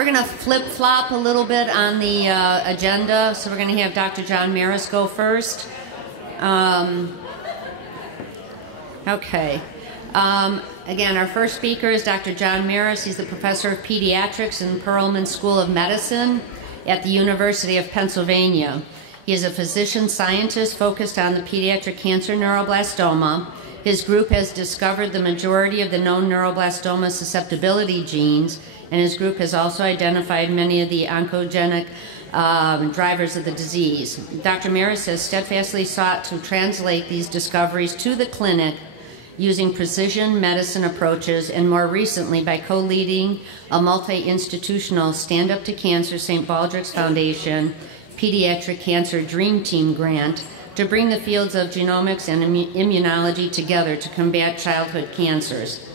We're going to flip-flop a little bit on the agenda. So we're going to have Dr. John Maris go first. Okay. Again, our first speaker is Dr. John Maris. He's the professor of pediatrics in Perelman School of Medicine at the University of Pennsylvania. He is a physician scientist focused on the pediatric cancer neuroblastoma. His group has discovered the majority of the known neuroblastoma susceptibility genes, and his group has also identified many of the oncogenic drivers of the disease. Dr. Maris has steadfastly sought to translate these discoveries to the clinic using precision medicine approaches, and more recently by co-leading a multi-institutional Stand Up to Cancer St. Baldrick's Foundation Pediatric Cancer Dream Team grant to bring the fields of genomics and immunology together to combat childhood cancers.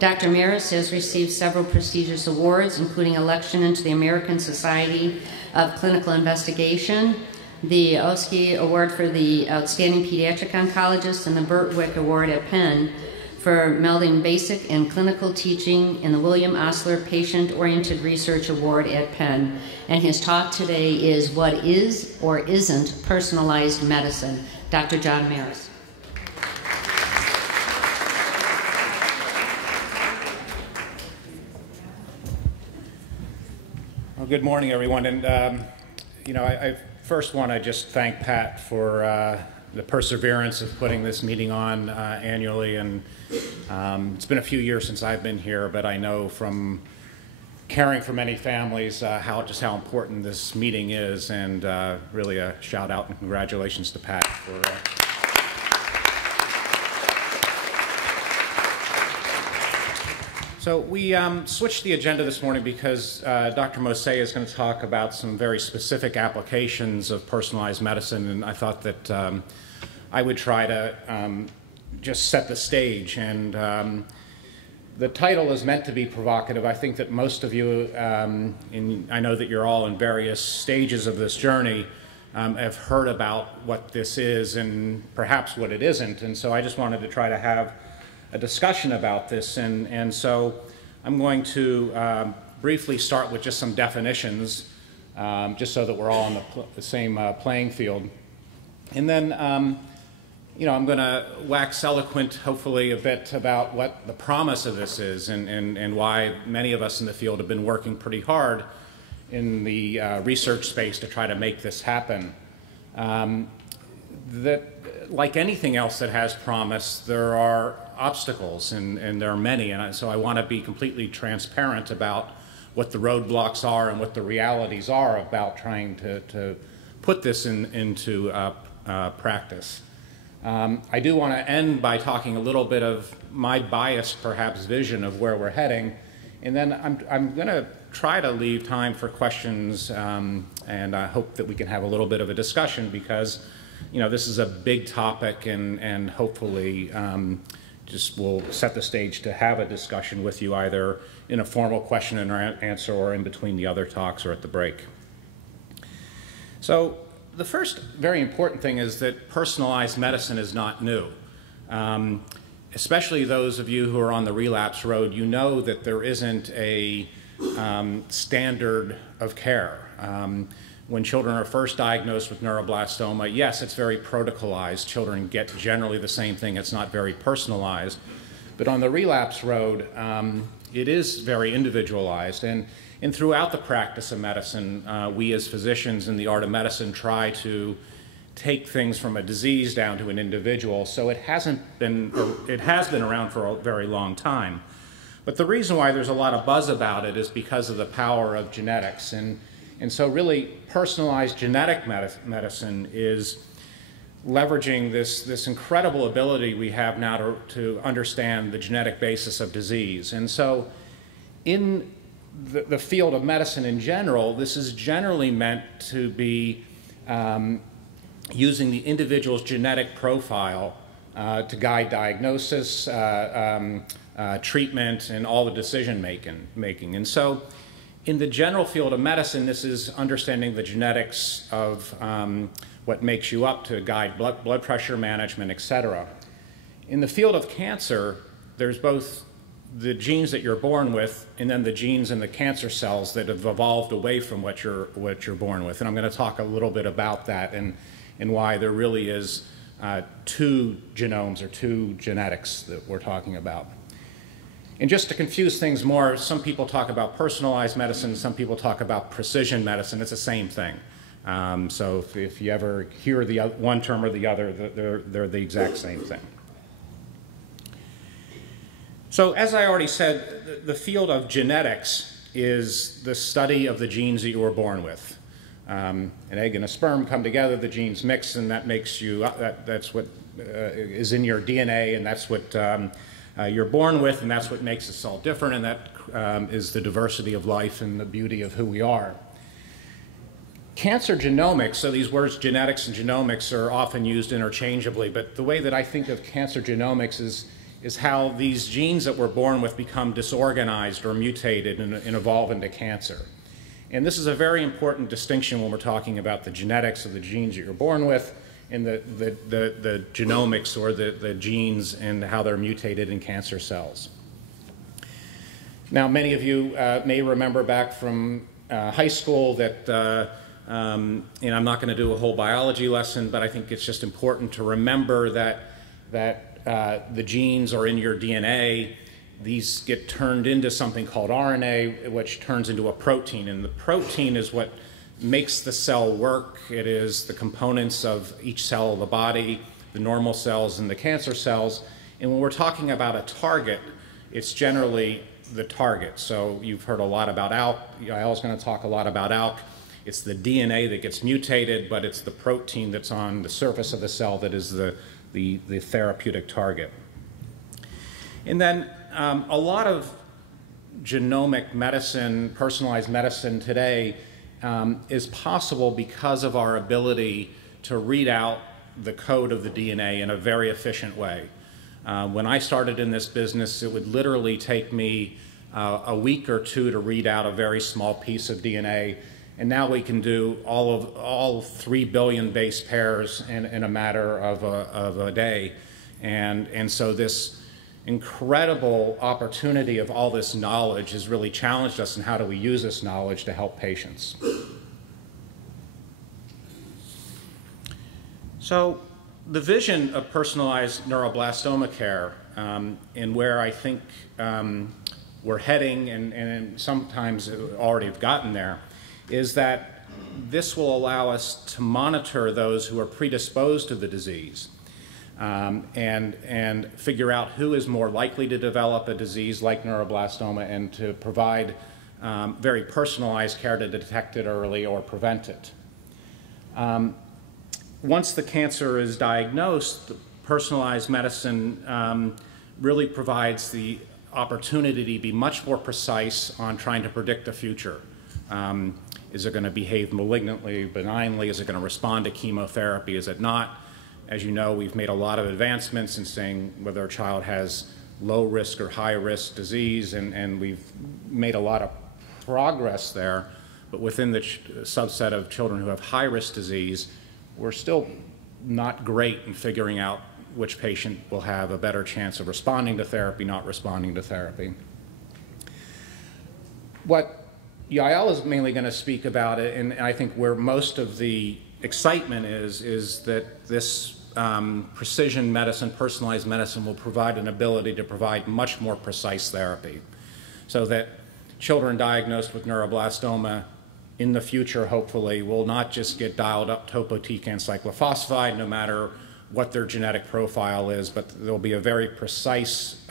Dr. Maris has received several prestigious awards, including election into the American Society of Clinical Investigation, the Oski Award for the Outstanding Pediatric Oncologist, and the Burt Wick Award at Penn for melding basic and clinical teaching, and the William Osler Patient-Oriented Research Award at Penn. And his talk today is What is or Isn't Personalized Medicine? Dr. John Maris. Well, good morning, everyone. And, I first want to just thank Pat for the perseverance of putting this meeting on annually. And it's been a few years since I've been here, but I know from caring for many families how important this meeting is. And really a shout out and congratulations to Pat for So we switched the agenda this morning because Dr. Mose is going to talk about some very specific applications of personalized medicine, and I thought that I would try to just set the stage. And the title is meant to be provocative. I think that most of you, I know that you're all in various stages of this journey, have heard about what this is and perhaps what it isn't, and so I just wanted to try to have a discussion about this, and so I'm going to briefly start with just some definitions, just so that we're all on the same playing field. And then, I'm going to wax eloquent, hopefully, a bit about what the promise of this is, and why many of us in the field have been working pretty hard in the research space to try to make this happen. Like anything else that has promise, there are obstacles, and there are many, and so I want to be completely transparent about what the roadblocks are and what the realities are about trying to put this into practice. I do want to end by talking a little bit of my biased, perhaps, vision of where we're heading, and then I'm going to try to leave time for questions, and I hope that we can have a little bit of a discussion, because this is a big topic, and hopefully just will set the stage to have a discussion with you, either in a formal question and answer or in between the other talks or at the break. So the first very important thing is that personalized medicine is not new. Especially those of you who are on the relapse road, you know that there isn't a standard of care. When children are first diagnosed with neuroblastoma, yes, it's very protocolized. Children get generally the same thing. It's not very personalized. But on the relapse road, it is very individualized. And throughout the practice of medicine, we as physicians in the art of medicine try to take things from a disease down to an individual. So it has been around for a very long time. But the reason why there's a lot of buzz about it is because of the power of genetics. And so really, personalized genetic medicine is leveraging this incredible ability we have now to understand the genetic basis of disease. And so in the field of medicine in general, this is generally meant to be using the individual's genetic profile to guide diagnosis, treatment, and all the decision making. And so in the general field of medicine, this is understanding the genetics of what makes you up to guide blood pressure management, etc. In the field of cancer, there's both the genes that you're born with, and then the genes in the cancer cells that have evolved away from what you're born with. And I'm going to talk a little bit about that and why there really is two genomes or two genetics that we're talking about. And just to confuse things more, some people talk about personalized medicine, some people talk about precision medicine. It's the same thing. So if you ever hear the one term or the other, they're the exact same thing. So as I already said, the field of genetics is the study of the genes that you were born with. An egg and a sperm come together, the genes mix, and that makes you, that's what is in your DNA, and that's what you're born with, and that's what makes us all different, and that is the diversity of life and the beauty of who we are. Cancer genomics, so these words genetics and genomics are often used interchangeably, but the way that I think of cancer genomics is how these genes that we're born with become disorganized or mutated and evolve into cancer. And this is a very important distinction when we're talking about the genetics of the genes that you're born with and the genomics or the genes and how they're mutated in cancer cells. Now, many of you may remember back from high school that, and I'm not going to do a whole biology lesson, but I think it's just important to remember that the genes are in your DNA. These get turned into something called RNA, which turns into a protein. And the protein is what makes the cell work. It is the components of each cell of the body, the normal cells and the cancer cells. And when we're talking about a target, it's generally the target. So you've heard a lot about ALK. Yael's going to talk a lot about ALK. It's the DNA that gets mutated, but it's the protein that's on the surface of the cell that is the therapeutic target. And then a lot of genomic medicine, personalized medicine today is possible because of our ability to read out the code of the DNA in a very efficient way. When I started in this business, it would literally take me a week or two to read out a very small piece of DNA. And now we can do all 3 billion base pairs in a matter of a day. And so this incredible opportunity of all this knowledge has really challenged us in how do we use this knowledge to help patients. So the vision of personalized neuroblastoma care and where I think we're heading and sometimes already have gotten there is that this will allow us to monitor those who are predisposed to the disease and figure out who is more likely to develop a disease like neuroblastoma and to provide very personalized care to detect it early or prevent it. Once the cancer is diagnosed, personalized medicine really provides the opportunity to be much more precise on trying to predict the future. Is it going to behave malignantly, benignly? Is it going to respond to chemotherapy? Is it not? As you know, we've made a lot of advancements in saying whether a child has low risk or high risk disease, and we've made a lot of progress there. But within the subset of children who have high risk disease, we're still not great in figuring out which patient will have a better chance of responding to therapy, not responding to therapy. What Yael is mainly going to speak about it, and I think where most of the excitement is that this precision medicine, personalized medicine will provide an ability to provide much more precise therapy so that children diagnosed with neuroblastoma in the future, hopefully, will not just get dialed up topotecan cyclophosphamide no matter what their genetic profile is, but there'll be a very precise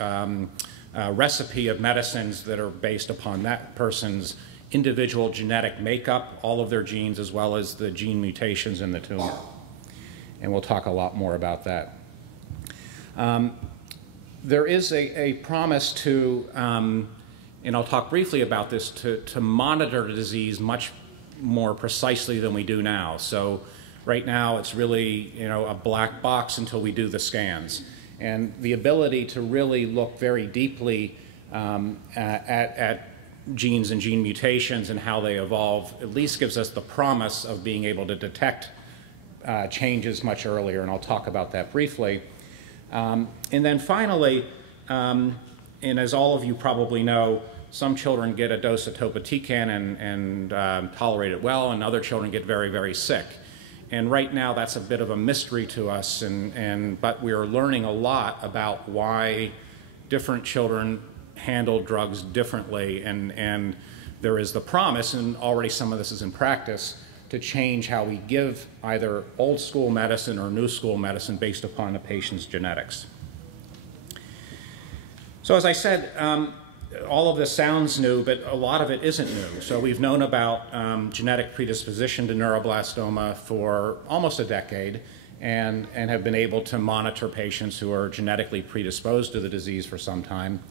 recipe of medicines that are based upon that person's individual genetic makeup, all of their genes, as well as the gene mutations in the tumor. And we'll talk a lot more about that. There is a promise to, and I'll talk briefly about this, to monitor the disease much more precisely than we do now. So right now it's really a black box until we do the scans. And the ability to really look very deeply at genes and gene mutations and how they evolve at least gives us the promise of being able to detect changes much earlier, and I'll talk about that briefly. And then finally, and And as all of you probably know, some children get a dose of topotecan and tolerate it well, and other children get very, very sick. And right now, that's a bit of a mystery to us, but we are learning a lot about why different children handle drugs differently, and there is the promise, and already some of this is in practice, to change how we give either old school medicine or new school medicine based upon a patient's genetics. So as I said, all of this sounds new, but a lot of it isn't new. So we've known about genetic predisposition to neuroblastoma for almost a decade, and have been able to monitor patients who are genetically predisposed to the disease for some time.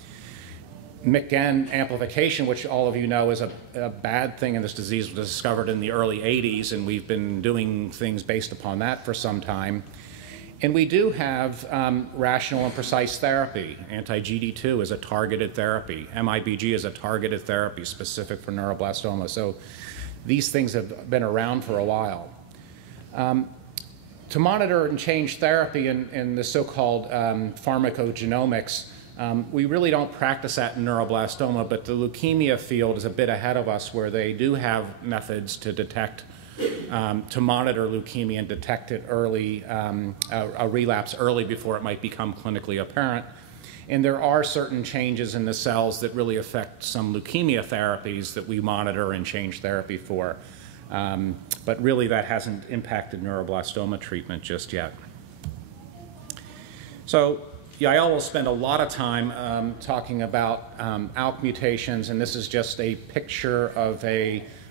McGen amplification, which all of you know is a bad thing in this disease, was discovered in the early 80s, and we've been doing things based upon that for some time. And we do have rational and precise therapy. Anti-GD2 is a targeted therapy. MIBG is a targeted therapy specific for neuroblastoma. So these things have been around for a while. To monitor and change therapy in the so-called pharmacogenomics, we really don't practice that in neuroblastoma, but the leukemia field is a bit ahead of us, where they do have methods to detect, to monitor leukemia and detect it early, a relapse early before it might become clinically apparent. And there are certain changes in the cells that really affect some leukemia therapies that we monitor and change therapy for. But really that hasn't impacted neuroblastoma treatment just yet. So Yael will spend a lot of time talking about ALK mutations, and this is just a picture of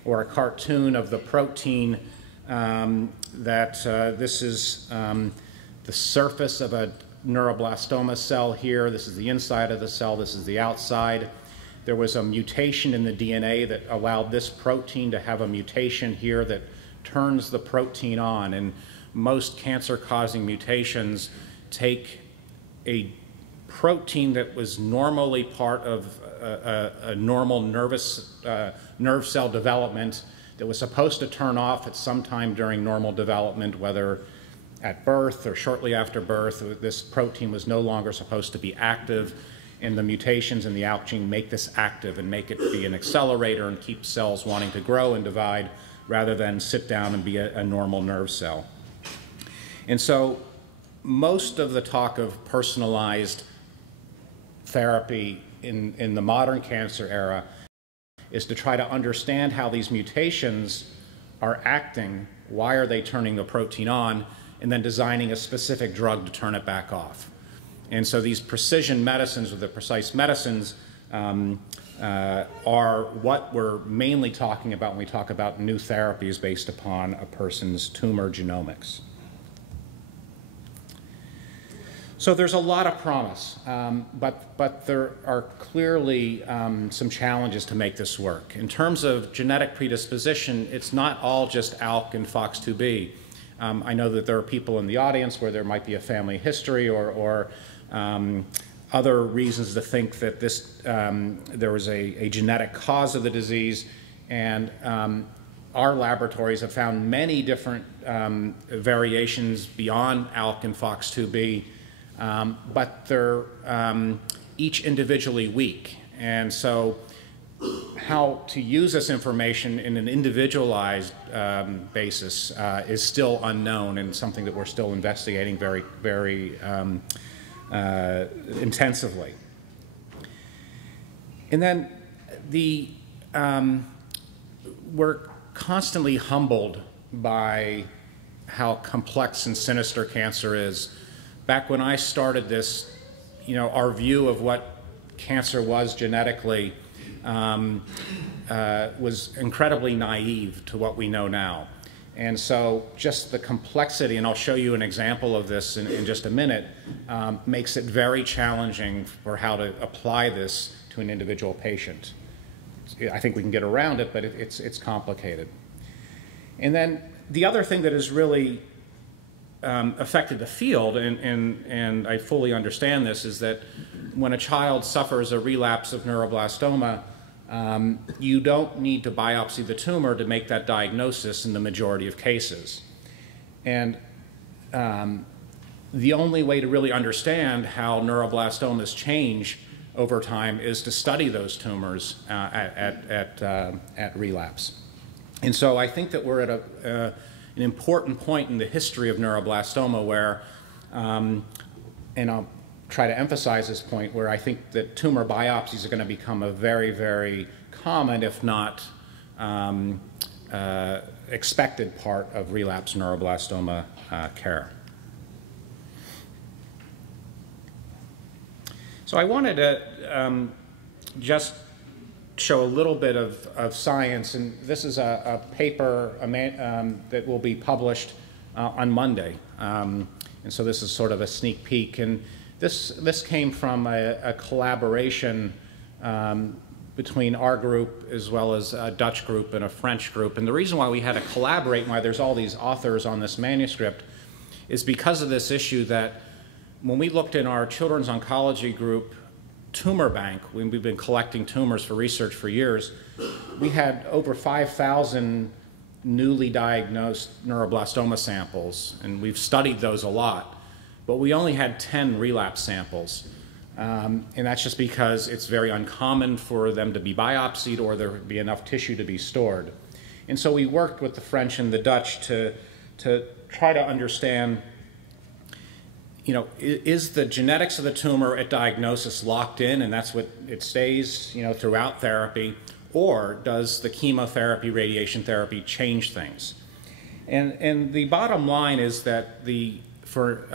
or a cartoon of the protein this is the surface of a neuroblastoma cell here. This is the inside of the cell, this is the outside. There was a mutation in the DNA that allowed this protein to have a mutation here that turns the protein on, and most cancer-causing mutations take a protein that was normally part of a normal nerve cell development that was supposed to turn off at some time during normal development, whether at birth or shortly after birth. This protein was no longer supposed to be active, and the mutations in the ALK gene make this active and make it be an accelerator and keep cells wanting to grow and divide rather than sit down and be a normal nerve cell. And so most of the talk of personalized therapy in the modern cancer era is to try to understand how these mutations are acting, why are they turning the protein on, and then designing a specific drug to turn it back off. And so these precision medicines, or the precise medicines, are what we're mainly talking about when we talk about new therapies based upon a person's tumor genomics. So there's a lot of promise, but there are clearly some challenges to make this work. In terms of genetic predisposition, it's not all just ALK and FOX2B. I know that there are people in the audience where there might be a family history or other reasons to think that there was a genetic cause of the disease, and our laboratories have found many different variations beyond ALK and FOX2B, but they're each individually weak. And so how to use this information in an individualized basis is still unknown, and something that we're still investigating very, very intensively. And then we're constantly humbled by how complex and sinister cancer is. Back when I started this, our view of what cancer was genetically was incredibly naive to what we know now. And so just the complexity, and I'll show you an example of this in just a minute, makes it very challenging for how to apply this to an individual patient. I think we can get around it, but it's complicated. And then the other thing that has really affected the field, and I fully understand this, is that when a child suffers a relapse of neuroblastoma, you don't need to biopsy the tumor to make that diagnosis in the majority of cases. And the only way to really understand how neuroblastomas change over time is to study those tumors at relapse. And so I think that we're at an important point in the history of neuroblastoma where, and I'll try to emphasize this point, where I think that tumor biopsies are going to become a very, very common, if not expected part of relapse neuroblastoma care. So I wanted to just show a little bit of science, and this is a paper that will be published on Monday. And so this is sort of a sneak peek. And this came from a collaboration between our group as well as a Dutch group and a French group. And the reason why we had to collaborate and why there's all these authors on this manuscript is because of this issue that when we looked in our children's oncology group tumor bank, when we've been collecting tumors for research for years, we had over 5,000 newly diagnosed neuroblastoma samples, and we've studied those a lot, but we only had 10 relapse samples. And that's just because it's very uncommon for them to be biopsied or there be enough tissue to be stored. And so we worked with the French and the Dutch to try to understand, you know, is the genetics of the tumor at diagnosis locked in and that's what it stays, you know, throughout therapy, or does the chemotherapy, radiation therapy change things? And the bottom line is that for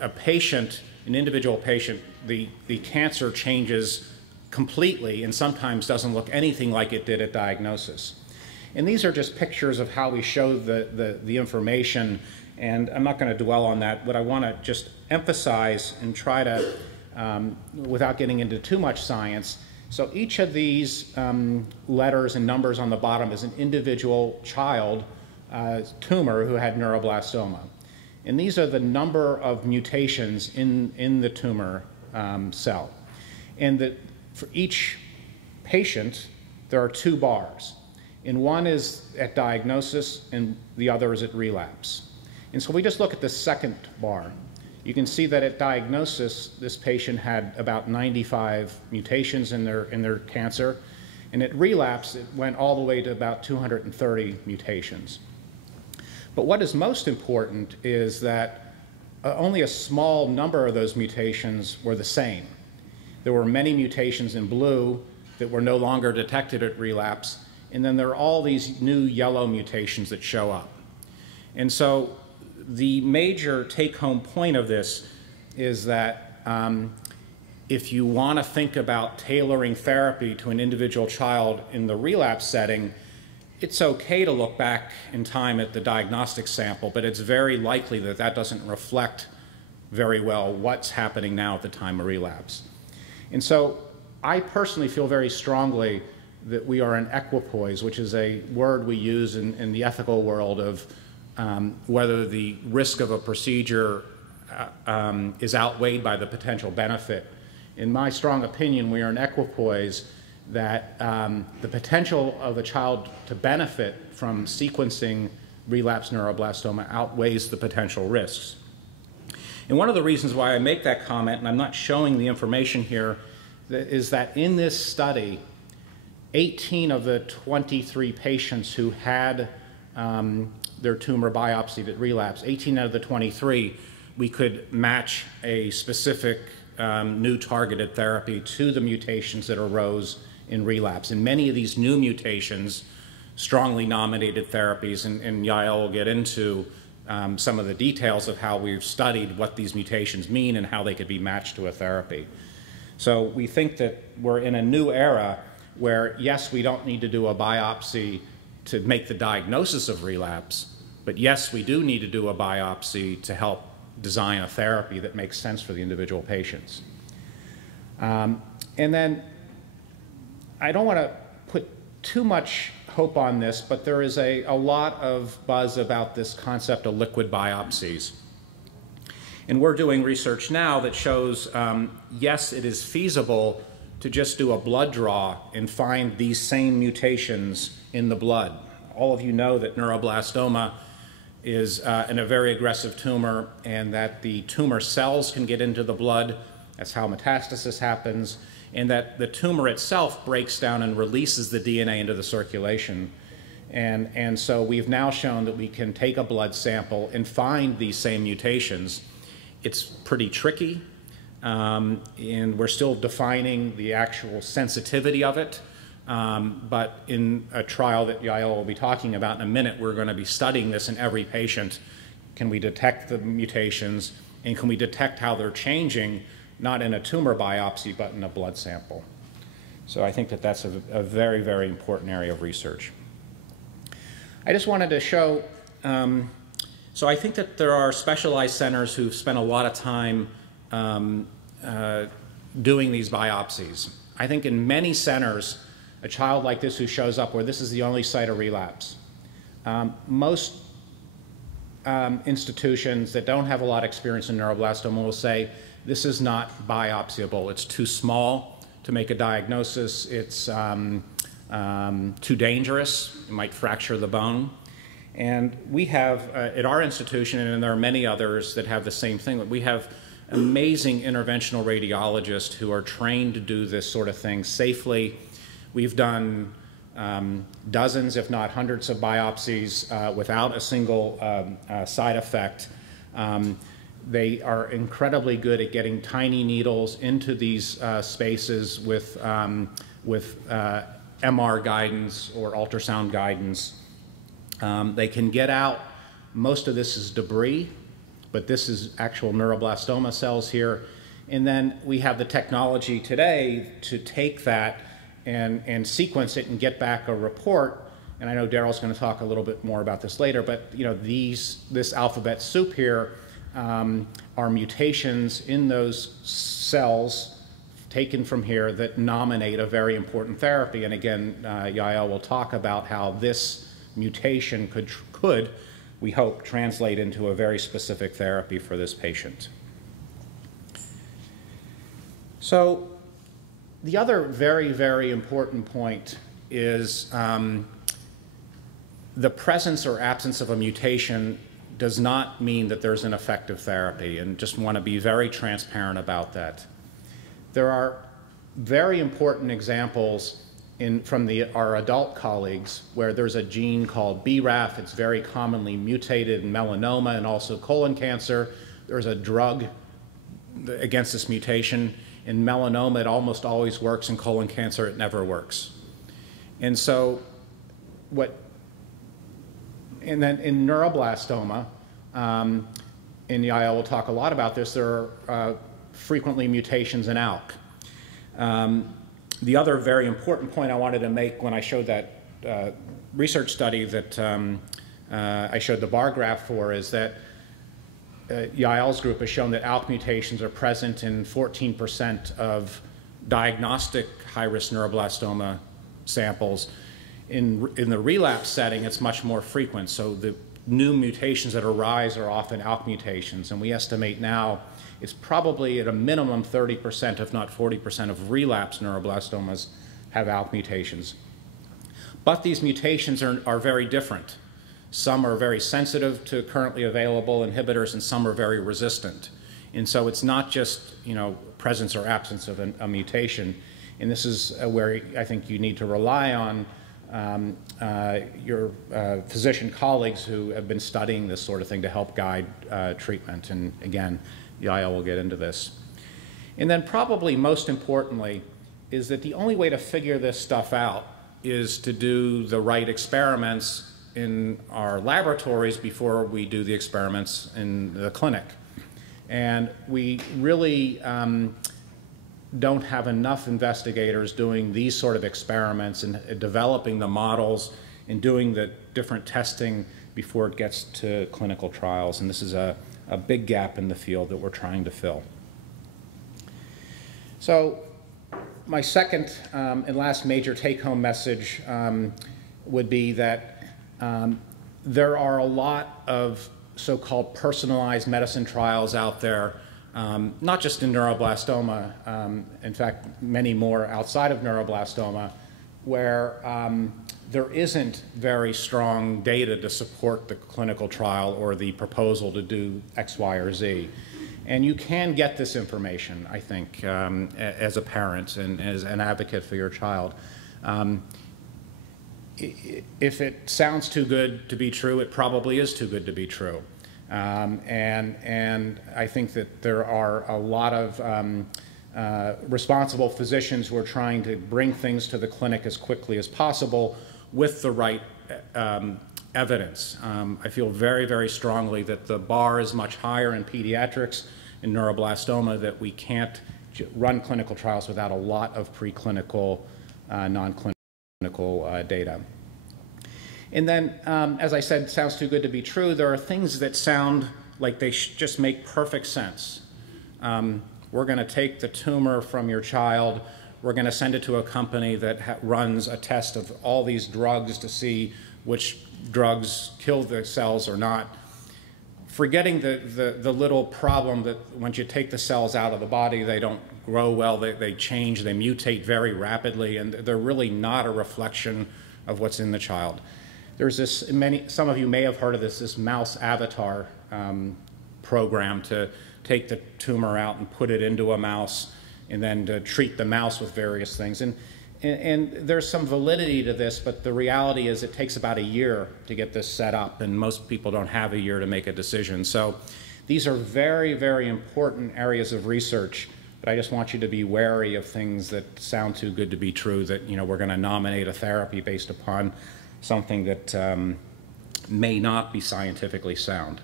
a patient, an individual patient, the cancer changes completely and sometimes doesn't look anything like it did at diagnosis. And these are just pictures of how we show the information, and I'm not going to dwell on that, but I want to just emphasize and try to, without getting into too much science, so each of these letters and numbers on the bottom is an individual child tumor who had neuroblastoma. And these are the number of mutations in the tumor cell. And for each patient, there are 2 bars. And one is at diagnosis and the other is at relapse. And so we just look at the second bar. You can see that at diagnosis, this patient had about 95 mutations in their cancer. And at relapse, it went all the way to about 230 mutations. But what is most important is that only a small number of those mutations were the same. There were many mutations in blue that were no longer detected at relapse, and then there are all these new yellow mutations that show up. And so the major take-home point of this is that if you want to think about tailoring therapy to an individual child in the relapse setting, it's okay to look back in time at the diagnostic sample, but it's very likely that that doesn't reflect very well what's happening now at the time of relapse. And so I personally feel very strongly that we are in equipoise, which is a word we use in the ethical world of whether the risk of a procedure is outweighed by the potential benefit. In my strong opinion, we are in equipoise that the potential of a child to benefit from sequencing relapse neuroblastoma outweighs the potential risks. And one of the reasons why I make that comment, and I'm not showing the information here, is that in this study, 18 of the 23 patients who had their tumor biopsied at relapse, 18 out of the 23, we could match a specific new targeted therapy to the mutations that arose in relapse. And many of these new mutations, strongly nominated therapies, and Yael will get into some of the details of how we've studied what these mutations mean and how they could be matched to a therapy. So we think that we're in a new era where, yes, we don't need to do a biopsy to make the diagnosis of relapse, but yes, we do need to do a biopsy to help design a therapy that makes sense for the individual patients. And then I don't want to put too much hope on this, but there is a lot of buzz about this concept of liquid biopsies. And we're doing research now that shows, yes, it is feasible to just do a blood draw and find these same mutations in the blood. All of you know that neuroblastoma is a very aggressive tumor, and that the tumor cells can get into the blood. That's how metastasis happens. and that the tumor itself breaks down and releases the DNA into the circulation. And so we've now shown that we can take a blood sample and find these same mutations. It's pretty tricky, and we're still defining the actual sensitivity of it. But in a trial that Yael will be talking about in a minute, we're going to be studying this in every patient. Can we detect the mutations, and can we detect how they're changing, not in a tumor biopsy, but in a blood sample? So I think that that's a very, very important area of research. I just wanted to show, so I think that there are specialized centers who've spent a lot of time doing these biopsies. I think in many centers, a child like this who shows up where this is the only site of relapse, most institutions that don't have a lot of experience in neuroblastoma will say, this is not biopsiable. It's too small to make a diagnosis. It's too dangerous. It might fracture the bone. And we have, at our institution, and there are many others that have the same thing, we have amazing interventional radiologists who are trained to do this sort of thing safely. We've done dozens, if not hundreds, of biopsies without a single side effect. They are incredibly good at getting tiny needles into these spaces with MR guidance or ultrasound guidance. They can get out, most of this is debris, but this is actual neuroblastoma cells here. And then we have the technology today to take that and sequence it and get back a report. And I know Daryl's going to talk a little bit more about this later, but you know, this alphabet soup here are mutations in those cells taken from here that nominate a very important therapy. And again, Yael will talk about how this mutation could, we hope, translate into a very specific therapy for this patient. So the other very, very important point is the presence or absence of a mutation does not mean that there's an effective therapy, and just want to be very transparent about that. There are very important examples from our adult colleagues where there's a gene called BRAF. It's very commonly mutated in melanoma and also colon cancer. There's a drug against this mutation. In melanoma, it almost always works. In colon cancer, it never works. And so and then in neuroblastoma, and Yael will talk a lot about this, there are frequently mutations in ALK. The other very important point I wanted to make when I showed that research study that I showed the bar graph for is that Yael's group has shown that ALK mutations are present in 14% of diagnostic high-risk neuroblastoma samples. In the relapse setting, it's much more frequent. So the new mutations that arise are often ALK mutations, and we estimate now it's probably at a minimum 30%, if not 40% of relapse neuroblastomas have ALK mutations. But these mutations are very different. Some are very sensitive to currently available inhibitors, and some are very resistant. And so it's not just, you know, presence or absence of a mutation. And this is where I think you need to rely on your physician colleagues who have been studying this sort of thing to help guide treatment. And again, Yael will get into this. And then probably most importantly is that the only way to figure this stuff out is to do the right experiments in our laboratories before we do the experiments in the clinic. And we really don't have enough investigators doing these sort of experiments and developing the models and doing the different testing before it gets to clinical trials. And this is a big gap in the field that we're trying to fill. So my second and last major take-home message would be that there are a lot of so-called personalized medicine trials out there, not just in neuroblastoma, in fact, many more outside of neuroblastoma, where there isn't very strong data to support the clinical trial or the proposal to do X, Y, or Z. And you can get this information, I think, as a parent and as an advocate for your child. If it sounds too good to be true, it probably is too good to be true. And I think that there are a lot of responsible physicians who are trying to bring things to the clinic as quickly as possible with the right evidence. I feel very, very strongly that the bar is much higher in pediatrics and neuroblastoma, that we can't run clinical trials without a lot of preclinical, non-clinical data. And then, as I said, sounds too good to be true. There are things that sound like they just make perfect sense. We're going to take the tumor from your child. We're going to send it to a company that runs a test of all these drugs to see which drugs kill the cells or not, forgetting the little problem that once you take the cells out of the body, they don't grow well, they change, they mutate very rapidly, and they're really not a reflection of what's in the child. There's this, some of you may have heard of this mouse avatar program to take the tumor out and put it into a mouse and then to treat the mouse with various things. And there's some validity to this, but the reality is it takes about a year to get this set up, and most people don't have a year to make a decision. So these are very, very important areas of research, but I just want you to be wary of things that sound too good to be true, that, you know, we're going to nominate a therapy based upon something that may not be scientifically sound.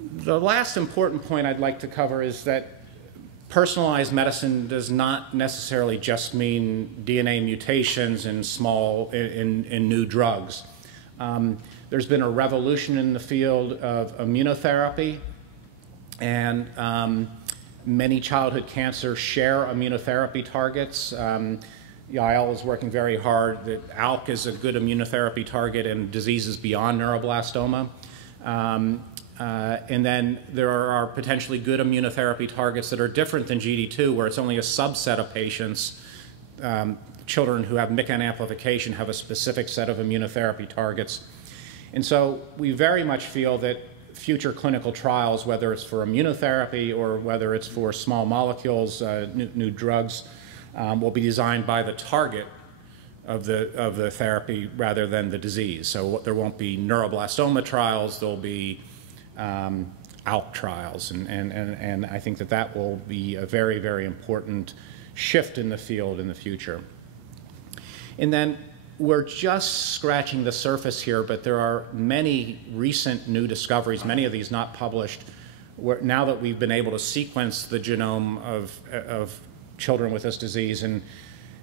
The last important point I'd like to cover is that personalized medicine does not necessarily just mean DNA mutations and in new drugs. There's been a revolution in the field of immunotherapy, and many childhood cancers share immunotherapy targets. Yael is working very hard that ALK is a good immunotherapy target in diseases beyond neuroblastoma. And then there are potentially good immunotherapy targets that are different than GD2, where it's only a subset of patients. Children who have MYC amplification have a specific set of immunotherapy targets. And so we very much feel that future clinical trials, whether it's for immunotherapy or whether it's for small molecules, new drugs, will be designed by the target of the therapy rather than the disease. So there won't be neuroblastoma trials, there'll be ALK trials, and I think that that will be a very, very important shift in the field in the future. And then we're just scratching the surface here, but there are many recent new discoveries, many of these not published, where now that we've been able to sequence the genome of children with this disease and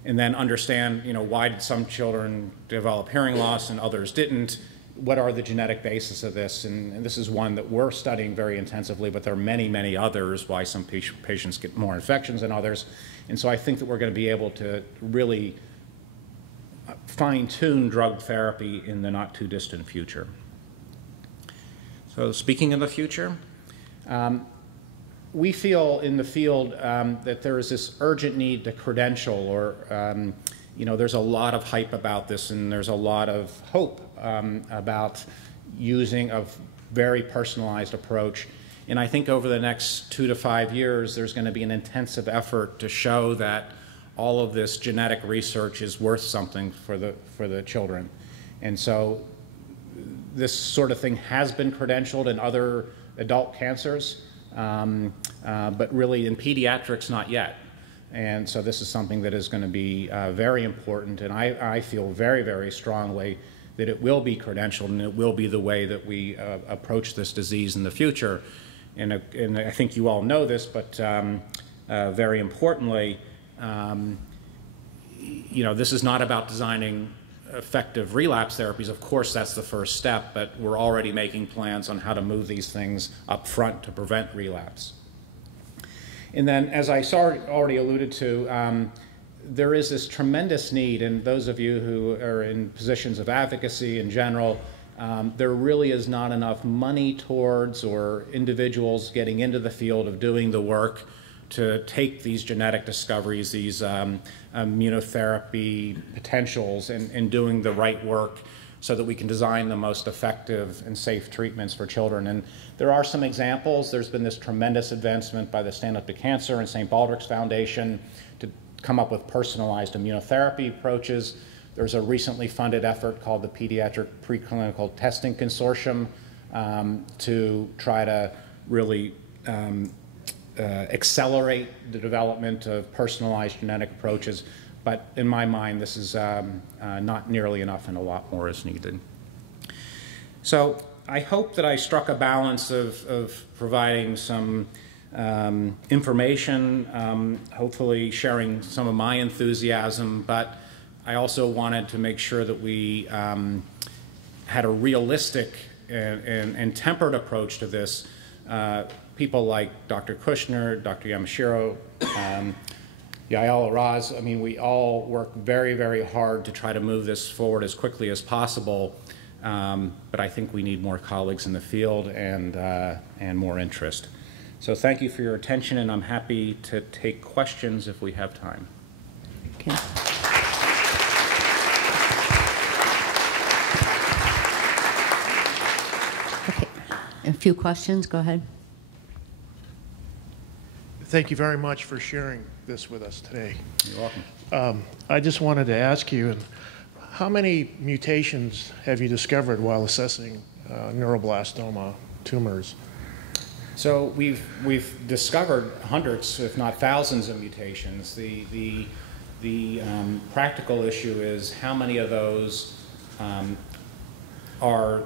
then understand, you know, why did some children develop hearing loss and others didn't, what are the genetic basis of this? And this is one that we're studying very intensively, but there are many, many others, why some patients get more infections than others. And so I think that we're going to be able to really fine-tune drug therapy in the not too distant future. So speaking of the future, we feel in the field that there is this urgent need to credential, or you know, there's a lot of hype about this, and there's a lot of hope about using a very personalized approach. And I think over the next 2 to 5 years, there's going to be an intensive effort to show that all of this genetic research is worth something for the children. And so this sort of thing has been credentialed in other adult cancers, but really in pediatrics, not yet. And so this is something that is going to be very important, and I feel very, very strongly that it will be credentialed, and it will be the way that we approach this disease in the future. And I think you all know this, but very importantly, you know, this is not about designing effective relapse therapies. Of course, that's the first step, but we're already making plans on how to move these things up front to prevent relapse. And then, as I already alluded to, there is this tremendous need, and those of you who are in positions of advocacy in general, there really is not enough money towards or individuals getting into the field of doing the work to take these genetic discoveries, these immunotherapy potentials, and doing the right work so that we can design the most effective and safe treatments for children. And there are some examples. There's been this tremendous advancement by the Stand Up to Cancer and St. Baldrick's Foundation to come up with personalized immunotherapy approaches. There's a recently funded effort called the Pediatric Preclinical Testing Consortium to try to really accelerate the development of personalized genetic approaches. But in my mind, this is not nearly enough, and a lot more is needed. So I hope that I struck a balance of providing some information, hopefully sharing some of my enthusiasm, but I also wanted to make sure that we had a realistic and tempered approach to this. People like Dr. Kushner, Dr. Yamashiro, Yael Araz, I mean, we all work very, very hard to try to move this forward as quickly as possible, but I think we need more colleagues in the field and more interest. So thank you for your attention, and I'm happy to take questions if we have time. Okay. Okay. A few questions, go ahead. Thank you very much for sharing this with us today. You're welcome. I just wanted to ask you, how many mutations have you discovered while assessing neuroblastoma tumors? So we've discovered hundreds, if not thousands, of mutations. The practical issue is how many of those are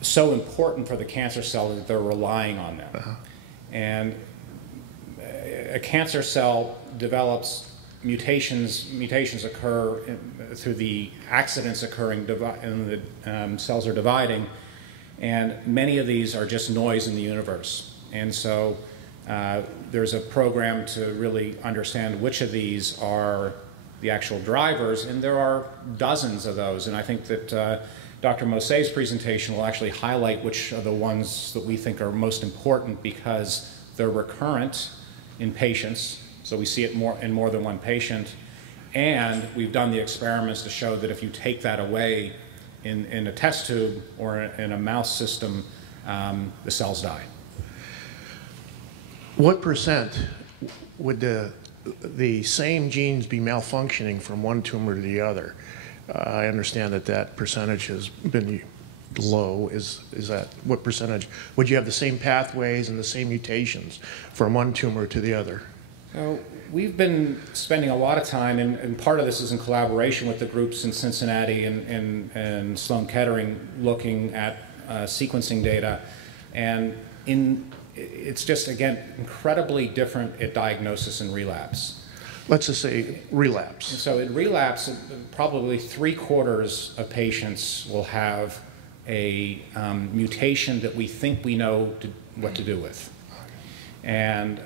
so important for the cancer cell that they're relying on them. And a cancer cell develops mutations. Mutations occur through the accidents occurring and the cells are dividing, and many of these are just noise in the universe. And so there's a program to really understand which of these are the actual drivers, and there are dozens of those. And I think that Dr. Moset's presentation will actually highlight which are the ones that we think are most important because they're recurrent in patients, so we see it in more than one patient, and we've done the experiments to show that if you take that away in a test tube or in a mouse system, the cells die. What percent would the same genes be malfunctioning from one tumor to the other? I understand that percentage has been low. Is that, what percentage? Would you have the same pathways and the same mutations from one tumor to the other? So we've been spending a lot of time, and part of this is in collaboration with the groups in Cincinnati and Sloan Kettering, looking at sequencing data, and it's just, again, incredibly different at diagnosis and relapse. Let's just say relapse. So in relapse, probably 3/4 of patients will have a mutation that we think we know what to do with. And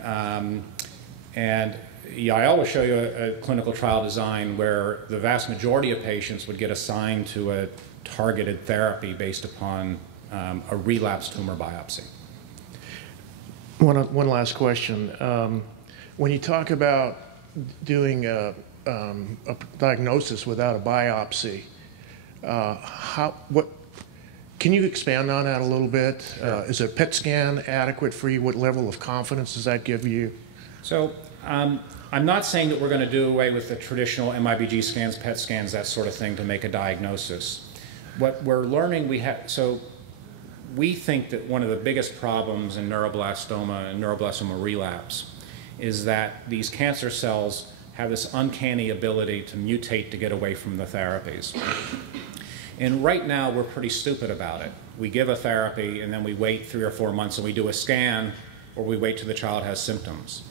Yael will show you a clinical trial design where the vast majority of patients would get assigned to a targeted therapy based upon a relapsed tumor biopsy. One last question. When you talk about doing a diagnosis without a biopsy, can you expand on that a little bit? Sure. Is a PET scan adequate for you? What level of confidence does that give you? So I'm not saying that we're going to do away with the traditional MIBG scans, PET scans, that sort of thing to make a diagnosis. What we're learning, we think that one of the biggest problems in neuroblastoma and neuroblastoma relapse is that these cancer cells have this uncanny ability to mutate to get away from the therapies. And right now, we're pretty stupid about it. We give a therapy, and then we wait 3 or 4 months, and we do a scan, or we wait till the child has symptoms.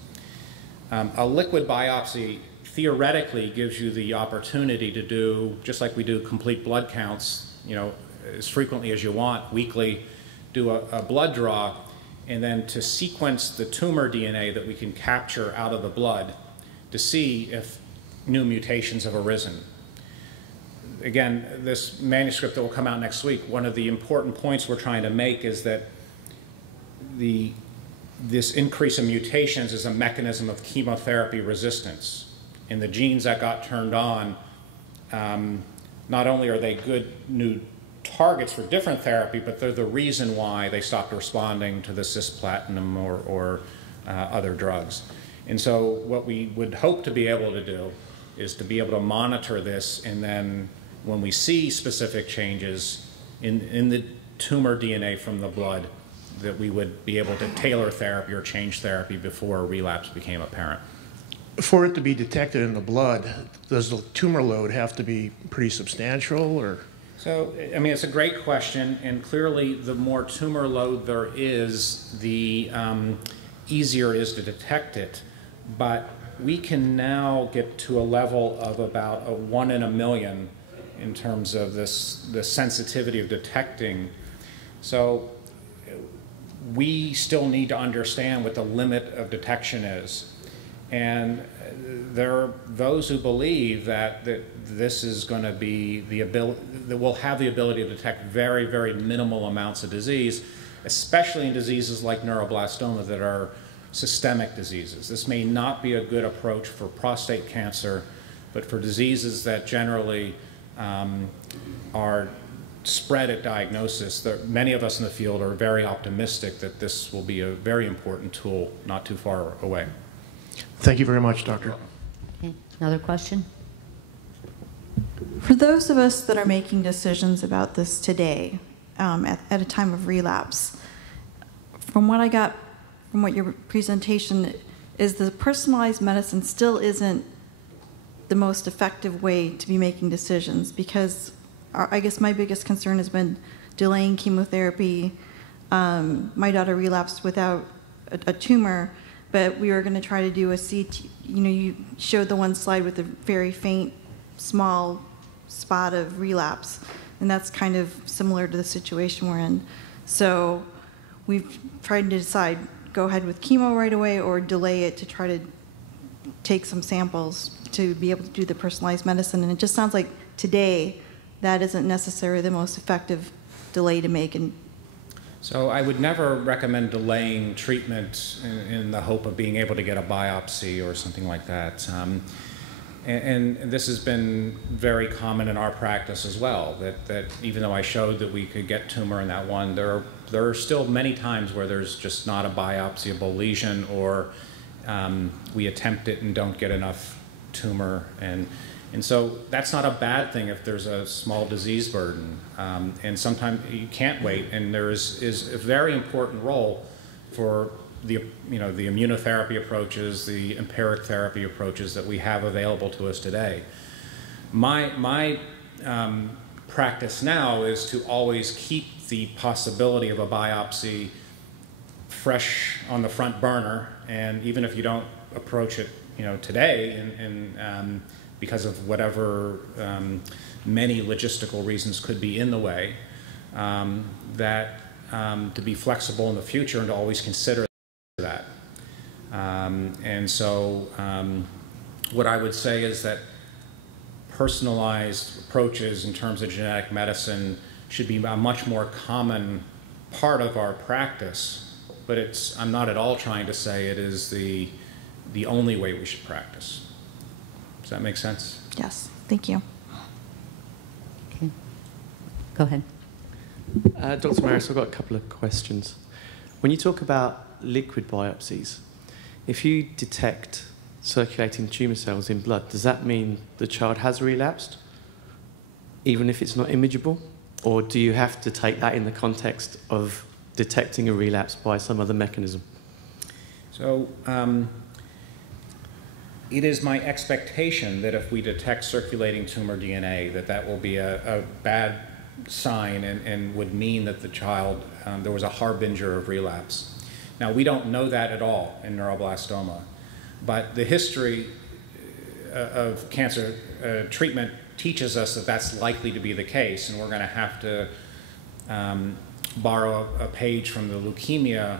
A liquid biopsy theoretically gives you the opportunity to do, just like we do complete blood counts, as frequently as you want, weekly, do a blood draw, and then to sequence the tumor DNA that we can capture out of the blood to see if new mutations have arisen. Again, this manuscript that will come out next week, one of the important points we're trying to make is that this increase in mutations is a mechanism of chemotherapy resistance. And the genes that got turned on not only are they good new targets for different therapy, but they're the reason why they stopped responding to the cisplatin or other drugs. And so what we would hope to be able to do is to be able to monitor this, and then when we see specific changes in the tumor DNA from the blood, that we would be able to tailor therapy or change therapy before a relapse became apparent. For it to be detected in the blood, does the tumor load have to be pretty substantial, or? So, I mean, it's a great question, and clearly the more tumor load there is, the easier it is to detect it. But we can now get to a level of about a 1 in a million in terms of the sensitivity of detecting. So we still need to understand what the limit of detection is. And there are those who believe that this is going to be the ability, that we'll have the ability to detect very, very minimal amounts of disease, especially in diseases like neuroblastoma that are systemic diseases. This may not be a good approach for prostate cancer, but for diseases that generally are spread at diagnosis, many of us in the field are very optimistic that this will be a very important tool not too far away. Thank you very much, Doctor. Okay. Another question? For those of us that are making decisions about this today, at a time of relapse, from what I got from what your presentation is, the personalized medicine still isn't the most effective way to be making decisions, because I guess my biggest concern has been delaying chemotherapy. My daughter relapsed without a tumor, but we were going to try to do a CT. You know, you showed the one slide with a very faint, small spot of relapse, and that's kind of similar to the situation we're in. So we've tried to decide, go ahead with chemo right away or delay it to try to take some samples to be able to do the personalized medicine. And it just sounds like today that isn't necessarily the most effective delay to make. And so I would never recommend delaying treatment in the hope of being able to get a biopsy or something like that. And this has been very common in our practice as well, that even though I showed that we could get tumor in that one, there are still many times where there's just not a biopsyable lesion, or we attempt it and don't get enough tumor. And so that's not a bad thing if there's a small disease burden. And sometimes you can't wait, and there is a very important role for the immunotherapy approaches, the empiric therapy approaches that we have available to us today. My practice now is to always keep the possibility of a biopsy fresh on the front burner, and even if you don't approach it, today, and because of whatever many logistical reasons could be in the way, to be flexible in the future and to always consider that. And so what I would say is that personalized approaches in terms of genetic medicine should be a much more common part of our practice, but I'm not at all trying to say it is the only way we should practice. Does that make sense? yes, thank you. Okay. Go ahead. Dr. Maris, I've got a couple of questions. When you talk about liquid biopsies, if you detect circulating tumour cells in blood, does that mean the child has relapsed, even if it's not imageable? Or do you have to take that in the context of detecting a relapse by some other mechanism? So it is my expectation that if we detect circulating tumor DNA, that will be a bad sign and would mean that the child, there was a harbinger of relapse. Now, we don't know that at all in neuroblastoma, but the history of cancer treatment teaches us that that's likely to be the case, and we're going to have to borrow a page from the leukemia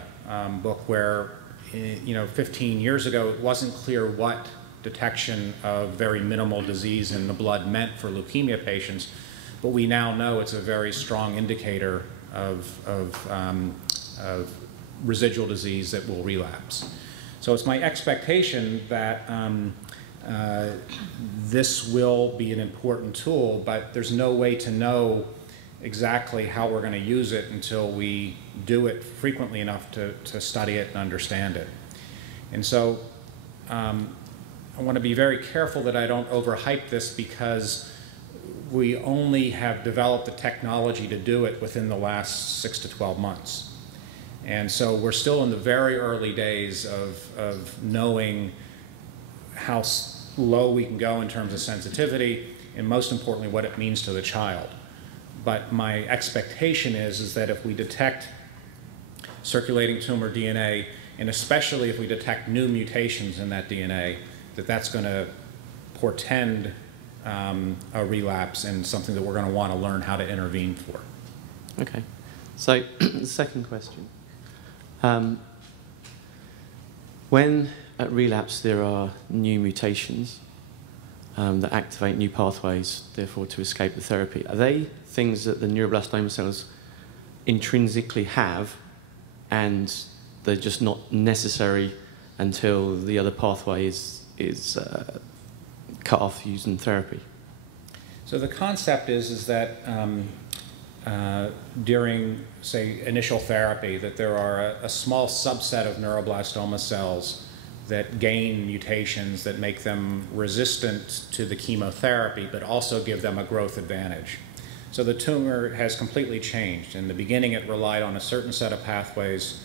book where, 15 years ago, it wasn't clear what detection of very minimal disease in the blood meant for leukemia patients, but we now know it's a very strong indicator of residual disease that will relapse. So it's my expectation that this will be an important tool, but there's no way to know exactly how we're going to use it until we do it frequently enough to study it and understand it. And so I want to be very careful that I don't overhype this, because we only have developed the technology to do it within the last 6 to 12 months. And so we're still in the very early days of knowing how low we can go in terms of sensitivity, and most importantly, what it means to the child. But my expectation is that if we detect circulating tumor DNA, and especially if we detect new mutations in that DNA, that's going to portend a relapse and something that we're going to want to learn how to intervene for. Okay. So the second question. When at relapse there are new mutations that activate new pathways, therefore to escape the therapy, are they things that the neuroblastoma cells intrinsically have, and they're just not necessary until the other pathway is cut off using therapy? So the concept is that during, say, initial therapy, that there are a small subset of neuroblastoma cells that gain mutations that make them resistant to the chemotherapy, but also give them a growth advantage. So the tumor has completely changed. In the beginning, it relied on a certain set of pathways.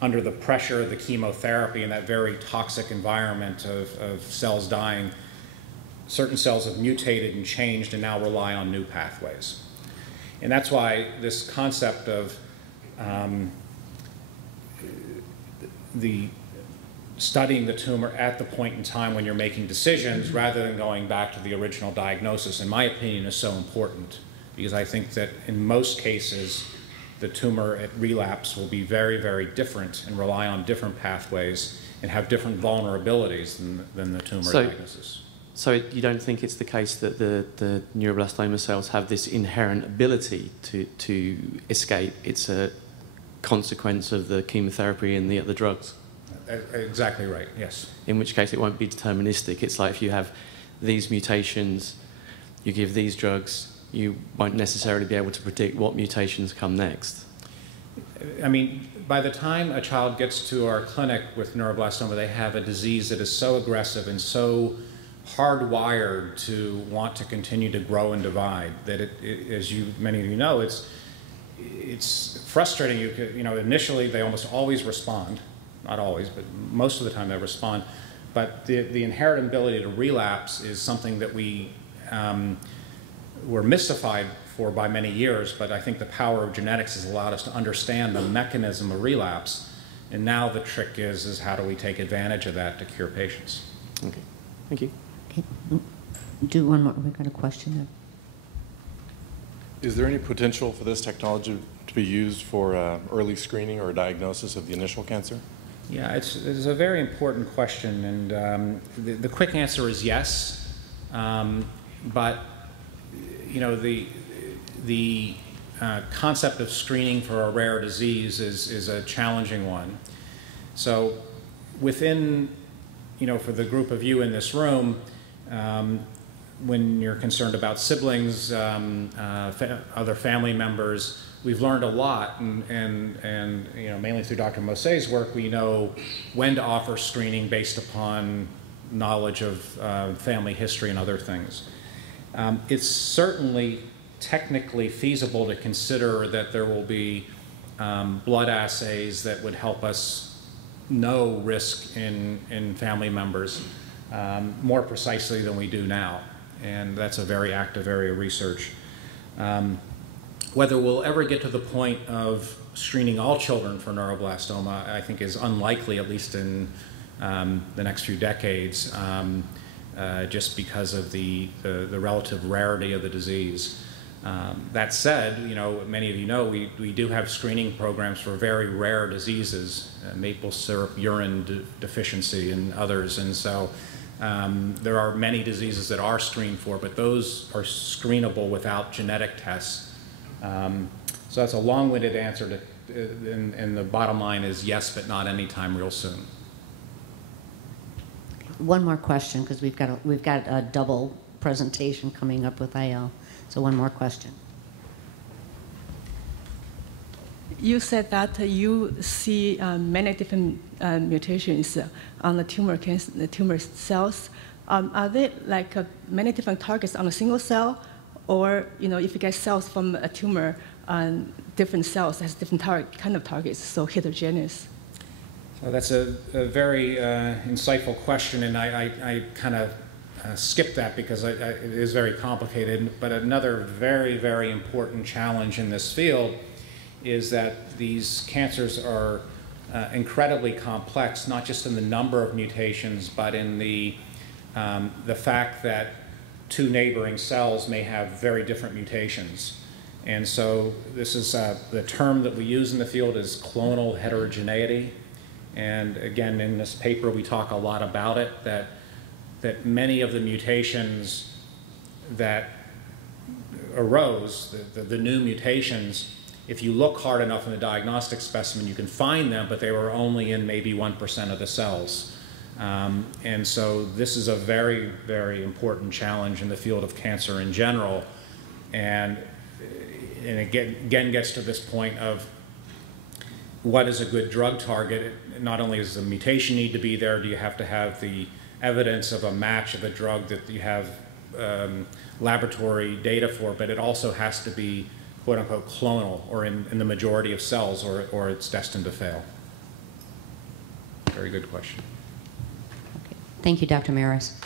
Under the pressure of the chemotherapy and that very toxic environment of cells dying, certain cells have mutated and changed and now rely on new pathways. And that's why this concept of studying the tumor at the point in time when you're making decisions rather than going back to the original diagnosis, in my opinion, is so important, because I think that in most cases the tumor at relapse will be very, very different and rely on different pathways and have different vulnerabilities than the tumor diagnosis. So you don't think it's the case that the neuroblastoma cells have this inherent ability to escape? It's a consequence of the chemotherapy and the other drugs? Exactly right, yes. In which case it won't be deterministic. It's like if you have these mutations, you give these drugs, you won't necessarily be able to predict what mutations come next. I mean, by the time a child gets to our clinic with neuroblastoma, they have a disease that is so aggressive and so hardwired to want to continue to grow and divide that as many of you know, it's frustrating. You know, initially they almost always respond. Not always, but most of the time they respond. But the inherent ability to relapse is something that we were mystified for by many years, but I think the power of genetics has allowed us to understand the mechanism of relapse, and now the trick is how do we take advantage of that to cure patients. Okay, thank you. Okay. Do one more. We've got a question there. Is there any potential for this technology to be used for early screening or diagnosis of the initial cancer? Yeah, it's a very important question, and the quick answer is yes. But you know, the concept of screening for a rare disease is a challenging one. So within, you know, for the group of you in this room, when you're concerned about siblings, other family members, we've learned a lot, and you know, mainly through Dr. Moset's work, we know when to offer screening based upon knowledge of family history and other things. It's certainly technically feasible to consider that there will be blood assays that would help us know risk in family members more precisely than we do now, and that's a very active area of research. Whether we'll ever get to the point of screening all children for neuroblastoma, I think is unlikely, at least in the next few decades, just because of the relative rarity of the disease. That said, you know, many of you know, we do have screening programs for very rare diseases, maple syrup urine deficiency and others, and so there are many diseases that are screened for, but those are screenable without genetic tests. So that's a long-winded answer to, and the bottom line is yes, but not anytime real soon. one more question, because we've got a double presentation coming up with IL. So one more question. You said that you see many different mutations on the tumor cells. Are there like many different targets on a single cell, or if you get cells from a tumor, different cells has different kind of targets, so heterogeneous? So that's a very insightful question, and I kind of skipped that because it is very complicated. But another very, very important challenge in this field is that these cancers are incredibly complex, not just in the number of mutations, but in the fact that two neighboring cells may have very different mutations. And so this is the term that we use in the field is clonal heterogeneity. And again, in this paper, we talk a lot about it, that many of the mutations that arose, the new mutations, if you look hard enough in the diagnostic specimen, you can find them, but they were only in maybe 1% of the cells. And so this is a very, very important challenge in the field of cancer in general. And again gets to this point of what is a good drug target. Not only does the mutation need to be there, do you have to have the evidence of a match of a drug that you have laboratory data for, but it also has to be quote-unquote clonal, or in the majority of cells, or it's destined to fail. Very good question. Okay. Thank you, Dr. Maris.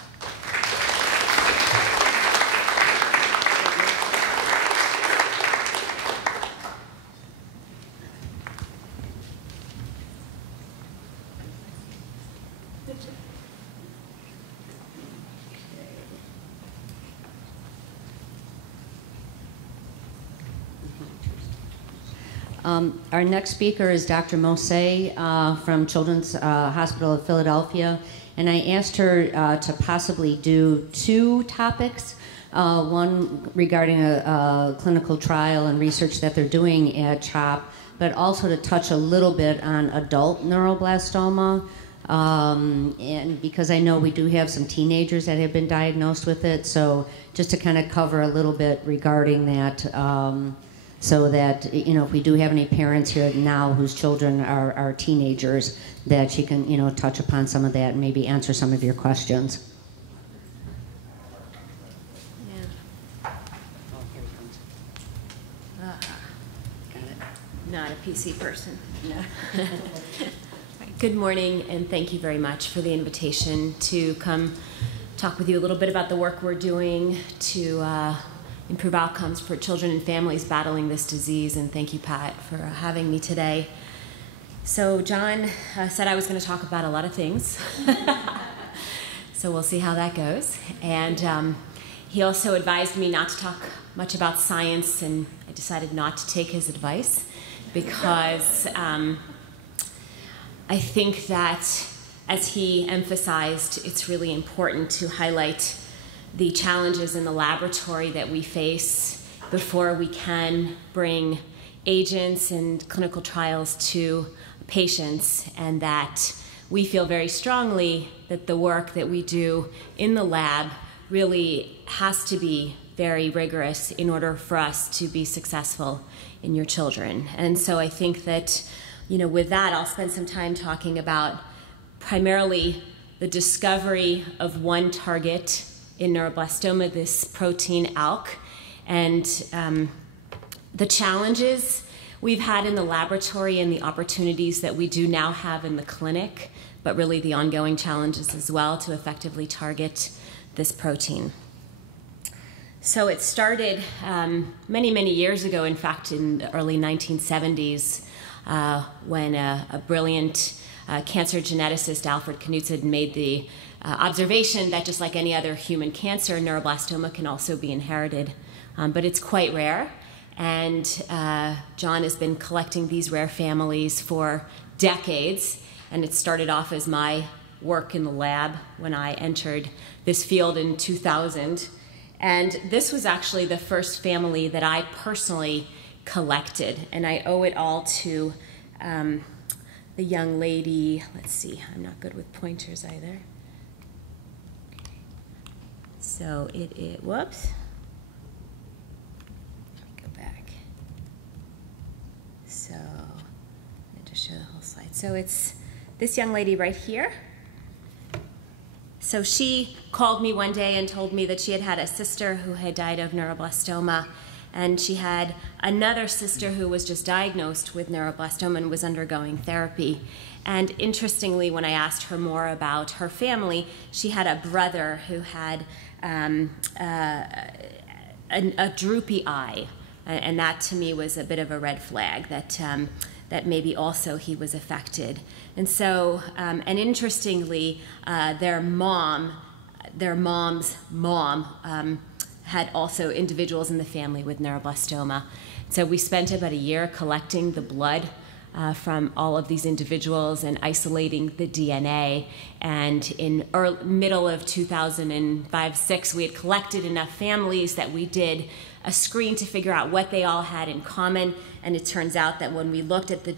Our next speaker is Dr. Mose from Children's Hospital of Philadelphia, and I asked her to possibly do two topics, one regarding a clinical trial and research that they're doing at CHOP, but also to touch a little bit on adult neuroblastoma, and because I know we do have some teenagers that have been diagnosed with it, so just to kind of cover a little bit regarding that, so that, if we do have any parents here now whose children are teenagers, that she can, touch upon some of that and maybe answer some of your questions. Yeah. Oh, here he comes. Got it. Not a PC person. No. Good morning, and thank you very much for the invitation to come talk with you a little bit about the work we're doing to improve outcomes for children and families battling this disease, and thank you, Pat, for having me today. So John said I was going to talk about a lot of things, so we'll see how that goes. And he also advised me not to talk much about science, and I decided not to take his advice because I think that, as he emphasized, it's really important to highlight the challenges in the laboratory that we face before we can bring agents and clinical trials to patients, and that we feel very strongly that the work that we do in the lab really has to be very rigorous in order for us to be successful in your children. And so I think that, with that, I'll spend some time talking about primarily the discovery of one target in neuroblastoma, this protein ALK, and the challenges we've had in the laboratory and the opportunities that we do now have in the clinic, but really the ongoing challenges as well to effectively target this protein. So it started many, many years ago, in fact, in the early 1970s, when a brilliant cancer geneticist, Alfred Knudsen, made the observation that just like any other human cancer, neuroblastoma can also be inherited, but it's quite rare. And John has been collecting these rare families for decades, and it started off as my work in the lab when I entered this field in 2000. And this was actually the first family that I personally collected, and I owe it all to the young lady. Let's see, I'm not good with pointers either. So whoops. Let me go back. So, let me just show the whole slide. So it's this young lady right here. So she called me one day and told me that she had had a sister who had died of neuroblastoma, and she had another sister who was just diagnosed with neuroblastoma and was undergoing therapy. And interestingly, when I asked her more about her family, she had a brother who had a droopy eye, and that to me was a bit of a red flag that that maybe also he was affected. And so, and interestingly, their mom's mom had also individuals in the family with neuroblastoma. So we spent about a year collecting the blood from all of these individuals and isolating the DNA. And in middle of 2005-06, we had collected enough families that we did a screen to figure out what they all had in common. And it turns out that when we looked at the